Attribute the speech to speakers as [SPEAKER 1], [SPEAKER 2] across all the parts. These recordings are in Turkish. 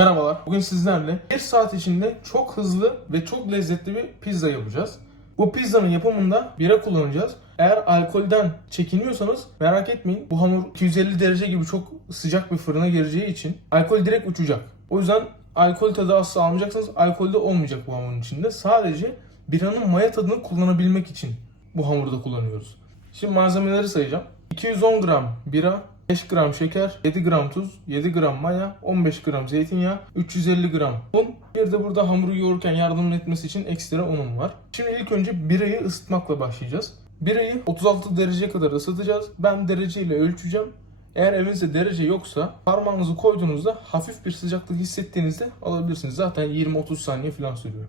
[SPEAKER 1] Merhabalar. Bugün sizlerle 1 saat içinde çok hızlı ve çok lezzetli bir pizza yapacağız. Bu pizzanın yapımında bira kullanacağız. Eğer alkolden çekiniyorsanız merak etmeyin. Bu hamur 250 derece gibi çok sıcak bir fırına gireceği için alkol direkt uçacak. O yüzden alkol tadı asla almayacaksınız. Alkol de olmayacak bu hamurun içinde. Sadece biranın maya tadını kullanabilmek için bu hamurda kullanıyoruz. Şimdi malzemeleri sayacağım. 210 gram bira, 5 gram şeker, 7 gram tuz, 7 gram maya, 15 gram zeytinyağı, 350 gram un. Bir de burada hamuru yoğururken yardım etmesi için ekstra unum var. Şimdi ilk önce birayı ısıtmakla başlayacağız. Birayı 36 dereceye kadar ısıtacağız. Ben dereceyle ölçeceğim. Eğer evinizde derece yoksa parmağınızı koyduğunuzda hafif bir sıcaklık hissettiğinizde alabilirsiniz. Zaten 20-30 saniye falan sürüyor.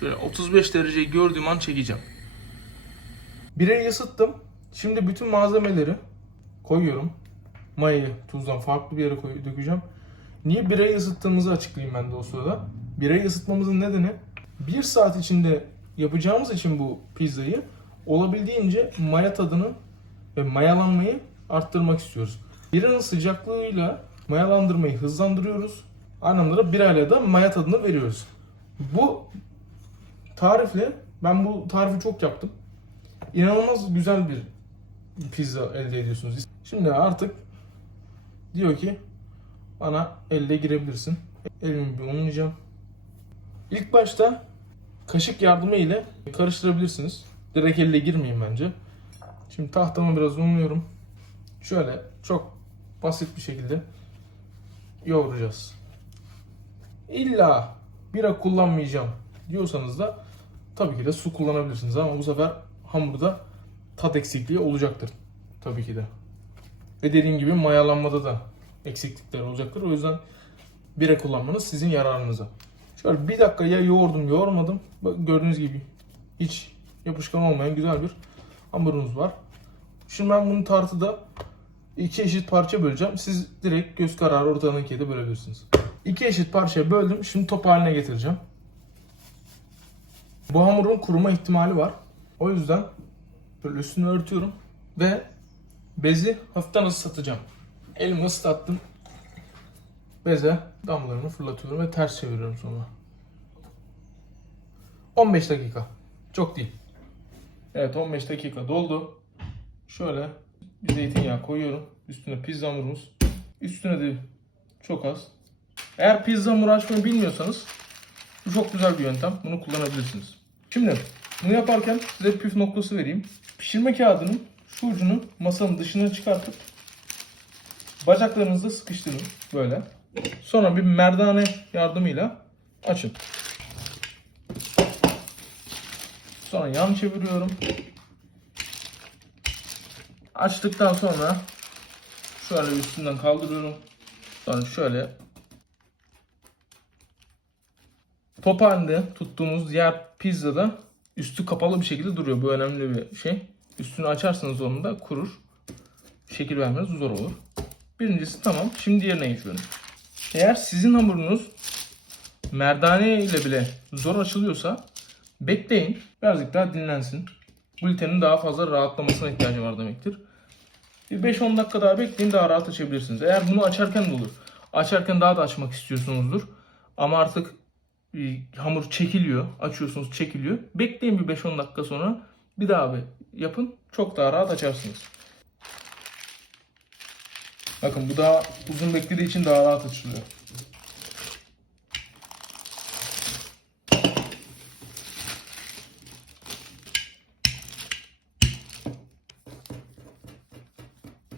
[SPEAKER 1] Şöyle 35 dereceyi gördüğüm an çekeceğim. Birayı ısıttım. Şimdi bütün malzemeleri koyuyorum. Mayayı tuzdan farklı bir yere koy, dökeceğim. Niye birayı ısıttığımızı açıklayayım ben de o sırada. Birayı ısıtmamızın nedeni 1 saat içinde yapacağımız için bu pizzayı olabildiğince maya tadını ve mayalanmayı arttırmak istiyoruz. Biranın sıcaklığıyla mayalandırmayı hızlandırıyoruz. Anlamda birayla da maya tadını veriyoruz. Bu tarifle ben bu tarifi çok yaptım. İnanılmaz güzel bir pizza elde ediyorsunuz. Şimdi artık diyor ki bana elle girebilirsin. Elimi bir unlayacağım. İlk başta kaşık yardımı ile karıştırabilirsiniz. Direkt elle girmeyin bence. Şimdi tahtamı biraz unluyorum. Şöyle çok basit bir şekilde yoğuracağız. İlla bira kullanmayacağım diyorsanız da tabii ki de su kullanabilirsiniz ama bu sefer hamurda tat eksikliği olacaktır tabii ki de. Ve dediğim gibi mayalanmada da eksiklikler olacaktır. O yüzden bira kullanmanız sizin yararınıza. Şöyle bir dakika ya yoğurdum yoğurmadım. Bak gördüğünüz gibi hiç yapışkan olmayan güzel bir hamurumuz var. Şimdi ben bunu tartıda iki eşit parça böleceğim. Siz direkt göz kararı ortadan ikiye de bölebilirsiniz. İki eşit parçaya böldüm. Şimdi top haline getireceğim. Bu hamurun kuruma ihtimali var. O yüzden böyle üstünü örtüyorum ve bezi hafiften ıslatacağım. Elimi ıslattım. Beze damlalarını fırlatıyorum ve ters çeviriyorum sonra. 15 dakika. Çok değil. Evet 15 dakika doldu. Şöyle bir zeytinyağı koyuyorum. Üstüne pizza hamurumuz. Üstüne de çok az. Eğer pizza hamuru açmayı bilmiyorsanız bu çok güzel bir yöntem. Bunu kullanabilirsiniz. Şimdi bunu yaparken size püf noktası vereyim. Pişirme kağıdının şu masanın dışına çıkartıp bacaklarınızda sıkıştırın böyle. Sonra bir merdane yardımıyla açın. Sonra yan çeviriyorum. Açtıktan sonra şöyle üstünden kaldırıyorum. Sonra şöyle top halinde tuttuğumuz diğer pizzada üstü kapalı bir şekilde duruyor. Bu önemli bir şey. Üstünü açarsanız onun da kurur. Şekil vermeniz zor olur. Birincisi tamam. Şimdi diğerine geçiyorum. Eğer sizin hamurunuz merdane ile bile zor açılıyorsa bekleyin. Birazcık daha dinlensin. Glutenin daha fazla rahatlamasına ihtiyacı var demektir. Bir 5-10 dakika daha bekleyin daha rahat açabilirsiniz. Eğer bunu açarken de olur. Açarken daha da açmak istiyorsunuzdur. Ama artık hamur çekiliyor. Açıyorsunuz çekiliyor. Bekleyin bir 5-10 dakika sonra bir daha bir yapın. Çok daha rahat açarsınız. Bakın bu daha uzun beklediği için daha rahat açılıyor.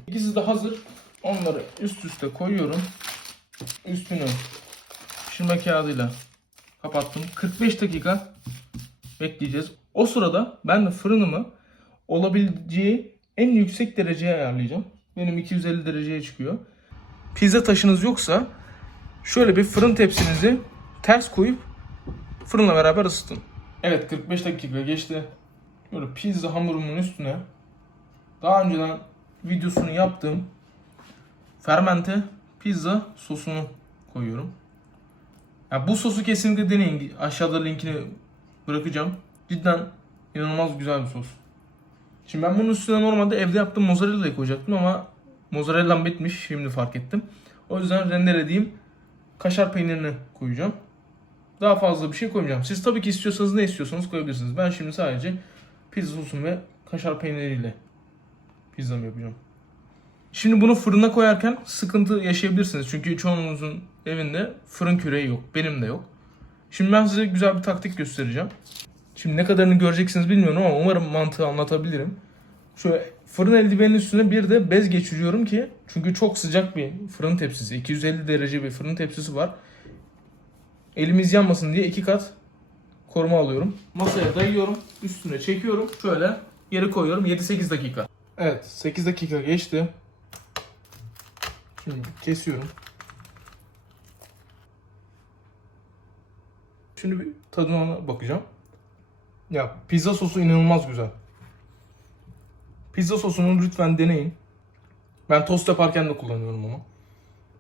[SPEAKER 1] İkisi de hazır. Onları üst üste koyuyorum. Üstünü pişirme kağıdıyla kapattım. 45 dakika bekleyeceğiz. O sırada ben de fırınımı olabileceği en yüksek dereceye ayarlayacağım. Benim 250 dereceye çıkıyor. Pizza taşınız yoksa şöyle bir fırın tepsinizi ters koyup fırınla beraber ısıtın. Evet 45 dakika geçti. Böyle pizza hamurumun üstüne daha önceden videosunu yaptığım fermente pizza sosunu koyuyorum. Ya bu sosu kesinlikle deneyin. Aşağıda linkini bırakacağım. Cidden inanılmaz güzel bir sos. Şimdi ben bunun üstüne normalde evde yaptığım mozzarella'yı koyacaktım ama mozzarella'm bitmiş şimdi fark ettim. O yüzden rendelediğim kaşar peynirini koyacağım. Daha fazla bir şey koymayacağım. Siz tabii ki istiyorsanız ne istiyorsanız koyabilirsiniz. Ben şimdi sadece pizza sosu ve kaşar peyniriyle pizzamı yapacağım. Şimdi bunu fırına koyarken sıkıntı yaşayabilirsiniz. Çünkü çoğunuzun evinde fırın küreği yok. Benim de yok. Şimdi ben size güzel bir taktik göstereceğim. Şimdi ne kadarını göreceksiniz bilmiyorum ama umarım mantığı anlatabilirim. Şöyle fırın eldivenin üstüne bir de bez geçiriyorum ki çünkü çok sıcak bir fırın tepsisi. 250 derece bir fırın tepsisi var. Elimiz yanmasın diye iki kat koruma alıyorum. Masaya dayıyorum. Üstüne çekiyorum. Şöyle yere koyuyorum. 7-8 dakika. Evet 8 dakika geçti. Şimdi kesiyorum. Şimdi bir tadına bakacağım. Ya pizza sosu inanılmaz güzel. Pizza sosunu lütfen deneyin. Ben tost yaparken de kullanıyorum ama.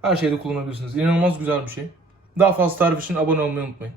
[SPEAKER 1] Her şeyde kullanabilirsiniz. İnanılmaz güzel bir şey. Daha fazla tarif için abone olmayı unutmayın.